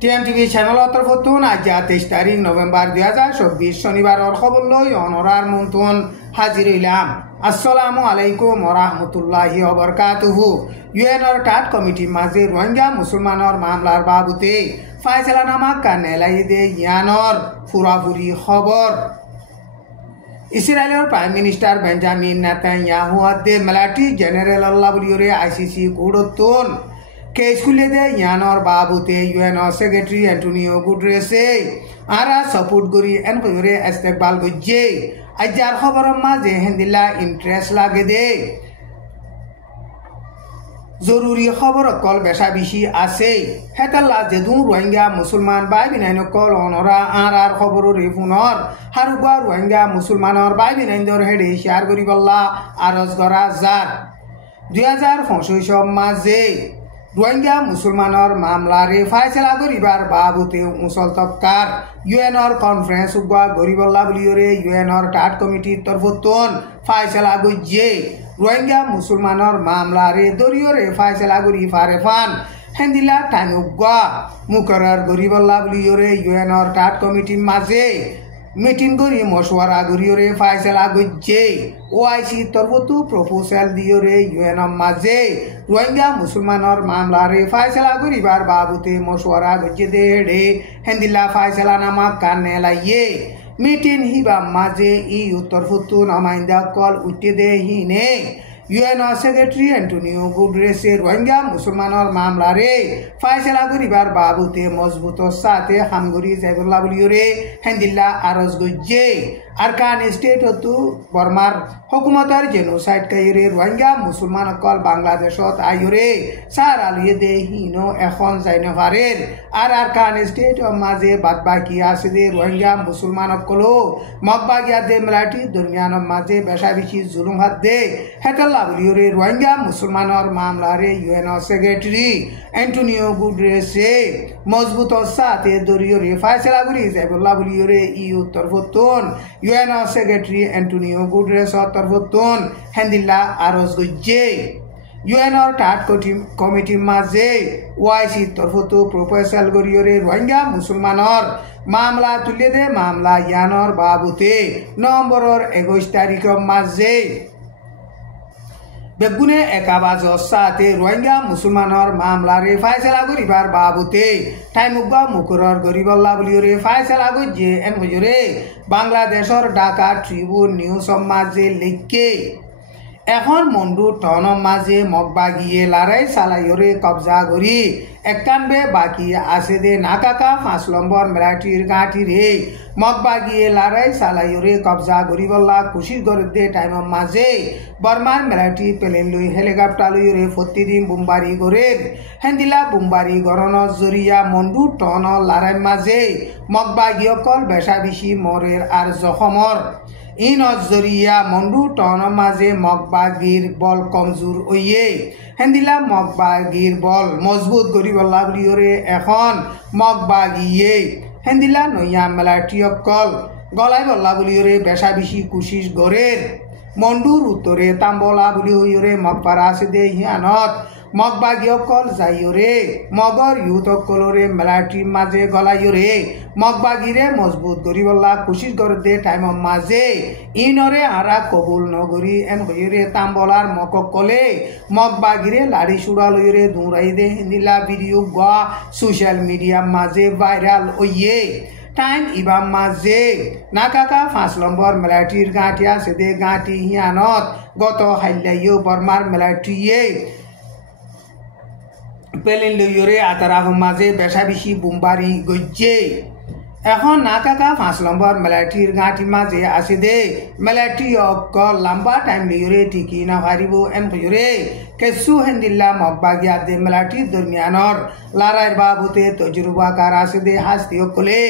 টিএমটিভি চ্যানেলৰ তৰফতোন আজি 23 তাৰিখ নৱেম্বৰ 2024 শনিবাৰৰ খবৰ লৈ অনৰাৰ মন্তন হাজিৰ হইলাম। আসসালামু আলাইকুম ওয়াৰাহমাতুল্লাহি ওয়া বাৰাকাতুহু। ইউএনৰ টাট কমিটিৰ মাজে ৰোহিঙ্গা মুছলমানৰ মামলাৰ বাবতে ফাইছলানামা কানেলাই দে ইয়ানৰ ফুৰাফুৰি খবৰ। ইসরায়েলের প্রাইম মিনিস্টার বেঞ্জামিন নেতানিয়াহু দে মিলিটারি জেনারেল আল্লাহ বুলিয়রে আইসিসি কোডতন কেসকুলে দে ইয়ানোর বাবুতে ইউএন সেক্রেটারি অ্যান্টোনিও গুটেরেসে আরা সাপোর্ট করি এন কইরে ইস্তেকবাল গজ্জে আজার খবরের মাঝে হেন্দিলা ইন্টারেস্ট লাগে দে জরুরি খবর কল বেশা বেশি আছে হেতাল্লা যেদুন রোহিঙ্গা মুসলমান বাই বিনাইন কল অনরা আর খবরের ফোনর হারুবা রোহিঙ্গা মুসলমানের বাই বিনাইন্দর হেডে শেয়ার করি বল্লা আরজ করা যার 2025 মাঝে রোহিঙ্গা মুসলমানের মামলারে ফাইসলা করিবার বাবুতে উসল তক্কার ইউএনর কনফারেন্স উগা গরিবল্লা বুলিয়রে ইউএনর টাট কমিটির তরফতন ফাইসলা গজ্জে রোহিঙ্গা মুসলমানের মামলারে দরিয়রে ফাইসলা করি ফারেফান হেন্দিলা টাইম উগা মুকরার গরিবল্লা বুলিয়রে ইউএনর টাট কমিটির মাঝে মিটিং করি মশওয়ারা করিওরে ফাইসলা গজ্জে ওআইসি তরফতু প্রপোজাল দিওরে ইউএন মাঝে রোহিঙ্গা মুসলমানের মামলারে ফাইসলা করিবার বাবুতে মশওয়ারা গজ্জে দে হেডে হেন্দিলা ফাইসলা নামা কানে লাইয়ে মিটিং হিবা মাঝে ই তরফতু নমাইন্দা কল উঠে দে হিনে ইউএন সেক্রেটারি অ্যান্টোনিও গুটেরেসে রোহিঙ্গা মুসলমানের মামলারে ফাইসলা করিবার বাবুতে মজবুত সাথে হামগরি যাইবল্লা বুলিয়রে হেন্দিল্লা আরজ গজ্জে আরকান স্টেট হতু বর্মার হুকুমতর জেনোসাইড কাইরে রোহিঙ্গা মুসলমান কল বাংলাদেশত আইরে সার আলিয়ে দে হিনো এখন যাইনে পারের আর আরকান স্টেট মাঝে বাদ বাকি আছে দে রোহিঙ্গা মুসলমান কলো মগবাগিয়া দে মিলিটারি দুনিয়ার মাঝে বেশা বেশি জুলুম হাত দে হেতাল্লা বুলিয়রে রোহিঙ্গা মুসলমানের মামলারে ইউএন সেক্রেটারি অ্যান্টোনিও গুটেরেসে মজবুত সাথে দরিয়রে ফাইসলা করি যাইবল্লা বুলিয়রে ইউ তরফতন ইউএন সেক্রেটারি অ্যান্টোনিও গুটেরেসর তরফতন হেন্দিল্লা আরজ গজ্জে ইউএনর টাট কমিটির মাঝে ওআইসি তরফতু প্রপোজাল করিয়রে রোহিঙ্গা মুসলমানের মামলা তুলে দে মামলা ইয়ানোর বাবুতে নভেম্বরের 21 তারিখের মাঝে বেগুনে একাবাজ সাথে রোহিঙ্গা মুসলমানের মামলারে ফাইসলা করিবার বাবুতে টাইমুগা মুকুরর গরিবল্লা বুলিয়রে ফাইসলা গজ্জে এন হজরে বাংলাদেশের ঢাকা ট্রিবিউন নিউজ মাঝে লিখকে এখন মন্ডু টন মাঝে মগবাগিয়ে লড়াই চালাইরে কবজা করি 91 বাকি আছে দে নাকাকা 5 নম্বর মিলিটারির ঘাটি রে মগবাগিয়ে লড়াই চালাইরে কবজা করিবল্লা খুশি করে দে টাইম মাঝে বর্মার মিলিটারি প্লেন লই হেলিকপ্টার লইরে প্রতিদিন বোমবারি করে হেন্দিলা বোমবারি গরণর জরিয়া মন্ডু টন লড়াই মাঝে মগবাগিয়ে কল বেশা বেশি মরের আর জখমর ইন জরিয়া মন্ডু টন মাঝে মগবাগির বল কমজোর হইয়ে হেন্দিলা মগবাগির বল মজবুত গরিবল্লা বুলিয়রে এখন মগবাগিয়ে হেন্দিলা নইয়া মিলিটারি কল গলাই বল্লা বুলিয়রে বেশা বেশি কুশিস গরের মন্ডুর উত্তরে তাম্বলা বুলি হইরে মগপারা আছে দে হিয়ানত মগবাগীয় কল যাইরে মগর ইউথ কলরে মিলিটারি মাঝে গলাইরে মগবাগিরে মজবুত গরিবল্লা কুশিস গড় দে টাইম মাঝে ইনরে আরা কবুল নগরী এন হইরে তাম্বলার মক কলে মগবাগিরে লাড়ি সুড়া লইরে দৌড়াই দে হিন্দিলা ভিডিও গা সোশ্যাল মিডিয়া মাঝে ভাইরাল হইয়ে টাইম ইবাম মাঝে নাকাকা 5 নম্বর মিলিটারির গাঁটি আছে দে গাঁটি হিয়ানত গত হাইলাইও বর্মার মিলিটারিয়ে প্লেন লইরে আতারাহ মাঝে বেশা বেশি বোমবারি গজ্জে এখন নাকাকা 5 নম্বর মিলিটারির গাঁটি মাঝে আছে দে মিলিটারি অকল লম্বা টাইম লইরে টিকি না পারিব এন হইরে কেসু হেন্দিল্লা মগবাগিয়া দে মিলিটারি দরমিয়ানর লড়াইয়ের বাবুতে তজরুবাকার আছে দে হাস্তি অকলে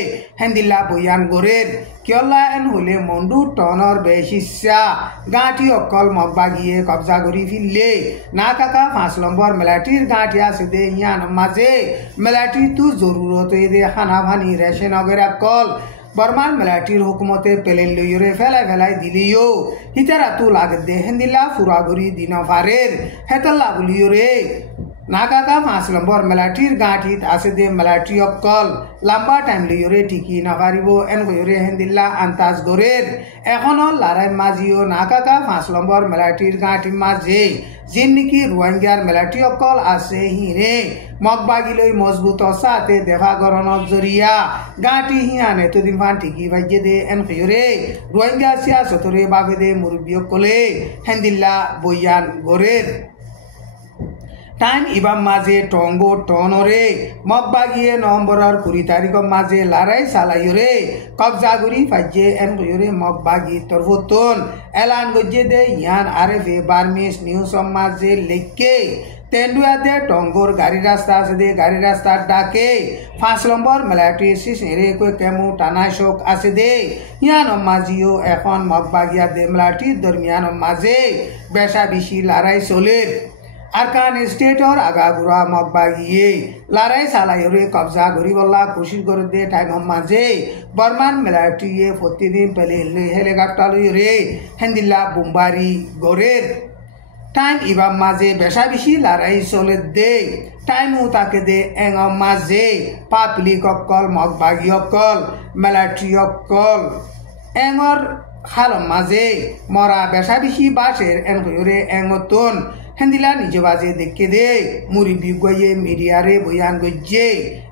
হেন্দিল্লা বয়ান গরের কিয়লা এন হলে মন্ডু টনর বেশিসা গাঁটি অকল মগবাগিয়ে কবজা করি ফিরলে নাকাকা 5 নম্বর মিলিটারির গাঁটি আছে দে ইয়ান মাঝে মিলিটারি তু জরুরত দে খানা ভানি রেশন অগেরা কল বর্মার মিলিটারির হুকুমতে প্লেন লইরে ফেলাই দিলিও হিতারা তু লাগ দে হেন্দিল্লা ফুরাগরি দিন ফারের হেতাল্লা বুলিয়রে नाका 5 নম্বর মিলিটারির গাঁঠিত আছে দে মিলিটারি অকল লম্বা টাইম লইরে টিকি নাপারিব এন কইরে হেন্দিল্লা আন্তাজ গরের এখনো লড়াই মাজিও নাকা 5 নম্বর মিলিটারির গাঁঠি মাঝে जिन निकी रोहिंग्यार मिलिटारी অকল আছে হিনে মগবাগিলৈ মজবুত সাথে দেখা গরণর জরিয়া গাঁটি হিয়ানে এতদিন ফান টিকি ভাইজে দে এন কইরে রোহিঙ্গা সিয়াসতরে বাবে দে মুরব্বী অকলে হেন্দিল্লা বয়ান গরের টাইম ইবাম মাঝে টঙ্গো টনরে মগবাগিয়ে নভেম্বরের 20 তারিখের মাঝে লড়াই চালাইরে কবজা করি ফাইজে এন কইরে মগবাগি তরফতন এলান গজে দে ইয়ান আরএফএ বার্মিস নিউজ মাঝে লেখকে তেন্ডুয়াতে টঙ্গোর গাড়ি রাস্তা আছে দে গাড়ি রাস্তার ডাকে 5 নম্বর মিলিটারি সিসেরে কই কেমু টানাশক আছে দে ইয়ান মাঝিও এখন মগবাগিয়া দে মিলিটারি দরমিয়ান মাঝে বেশা বেশি লড়াই চলে अरकान स्टेट और आगागुरा मगबागिए लड़ाई सालाइरे कब्जा गरी बल्ला कोशिश कर दे टाइम माजे बर्मान मिलिटारी प्रतिदिन पहले हेलीकॉप्टर रे हेंदिल्ला बुम्बारी गोरेर टाइम इबा माजे बेशा बेशी लड़ाई चले दे टाइम ताके दे एंग माजे पापलिक अकल मगबागी अकल मिलिटारी अकल एंगर हाल माजे मरा बेशा बेशी बासेर एंग रे एंगतन हेंदिला निजे बाजे देखे दे मुरिबी गये मीडियारे बयान गजे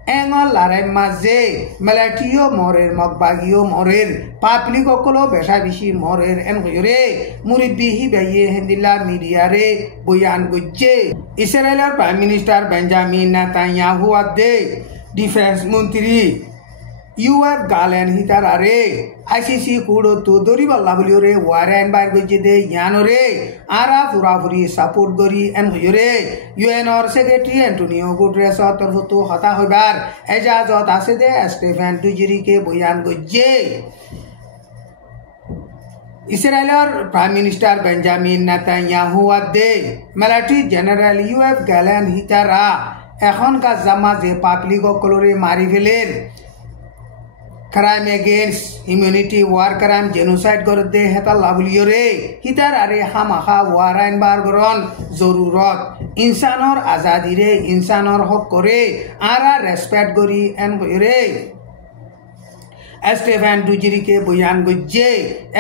एंगल लड़ाई माजे मिलिटारियो मरेर मगबागियो मरेर पापलिक अकलो बेशा बेशी मरेर एन गरे मुरिबी ही बेये हेंदिला मीडियारे बयान गजे इस्राएलेर प्राइम मिनिस्टर बेंजामिन नेतान्याहू आदे डिफेंस मंत्री यूएफ गालेन हितार आरे आईसीसी कोड तो दरी बल्ला बलियोरे वारेन बार गजे दे यानोरे आरा पुरापुरी सपोर्ट गरी एन होयरे यूएन और सेक्रेटरी एंटोनियो गुटेरेस तरफ तो हता होबार एजाजत आसे दे स्टेफेन दुजारिक के बयान गजे इस्राएलेर प्राइम मिनिस्टर बेंजामिन नेतान्याहू आदे मिलिटारी जनरल यूएफ गालेन हितारा এখন का জামা যে পাবলিক অকলরে মারি ফেলের क्राइम अगेंस्ट ह्यूमैनिटी वार क्राइम जेनोसाइड कर दे हेता लाबलियोरे हितार आरे हामाखा वार आइन बार गरन जरूरत इंसानर आजादी रे इंसानर हक करे आरा रेस्पेक्ट करी एन गरे स्टेफेन दुजारिक के बयान गजे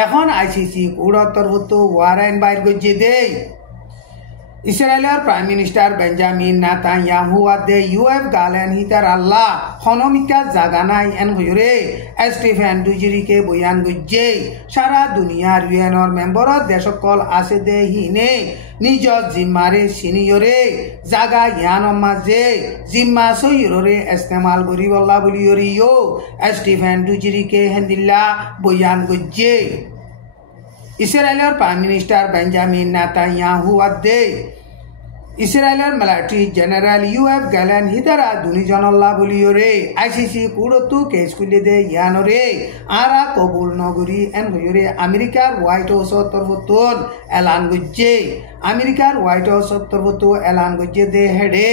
এখন आईसीसी कोड तरफ वार आइन बार गजे दे इस्राएलेर प्राइम मिनिस्टर बेंजामिन नेतान्याहू आदे यूएफ गालेन हितार अल्लाह हनमिका जागानाय एन होयरे स्टेफेन दुजारिक के बयान गजे सारा दुनियार यूएनर मेम्बर देशकल आसे दे हिने निज जिम्मारे सिनियरे जागा यान माजे जिम्मा सहिरे इस्तेमाल करी बल्ला बलियोरियो स्टेफेन दुजारिक के हेंदिल्ला बयान गजे इस्राएलेर प्राइम मिनिस्टर बेंजामिन नेतान्याहू आदे इस्राएलेर मिलिटारी जनरल यूएफ गालेन हितारा दुनिजनल्ला बलियोरे आईसीसी कोडतो केस खुले दे यानरे आरा कबुल नगरी एन होयरे अमेरिकार व्हाइट हाउस तरफतन एलान गजे अमेरिकार व्हाइट हाउस तरफतो एलान गजे दे हेडे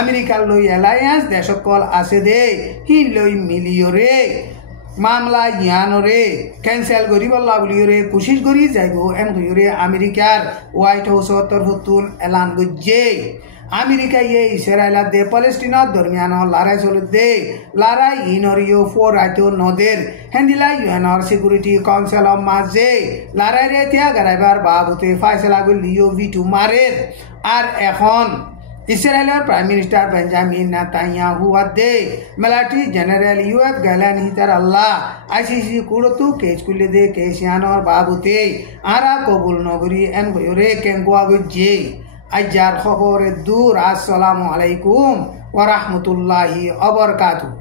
अमेरिकार लई एलायंस देशकल आसे दे हि लई मिलियोरे मामला यानरे कैंसिल करी बल्ला बलियोरे कोशिश करी जाइबो एन होयरे अमेरिकार व्हाइट हाउस तरफतन एलान गजे अमेरिका ये इस्राएल दे पैलेस्टीन दरमियान लड़ाई चल दे लड़ाई इनरियो फोर आइतो नदेर हेंदिला यूएनआर सिक्योरिटी काउंसिल माजे लड़ाई रे त्या गराइबार बाबुते फैसला लियो विटू मारेर आर এখন इस्राएलेर प्राइम मिनिस्टर बेंजामिन नेतान्याहू आदे मिलिटारी जनरल यूएफ गालेन हितार अल्लाह आईसीसी कोडतो केस खुले दे केसियानर बाबुते आरा कबुल नगरी एन होयरे केंगुआ गजे आजार खबर दूर अस्सलामु आलैकुम व रहमतुल्लाहि व बरकातुहू।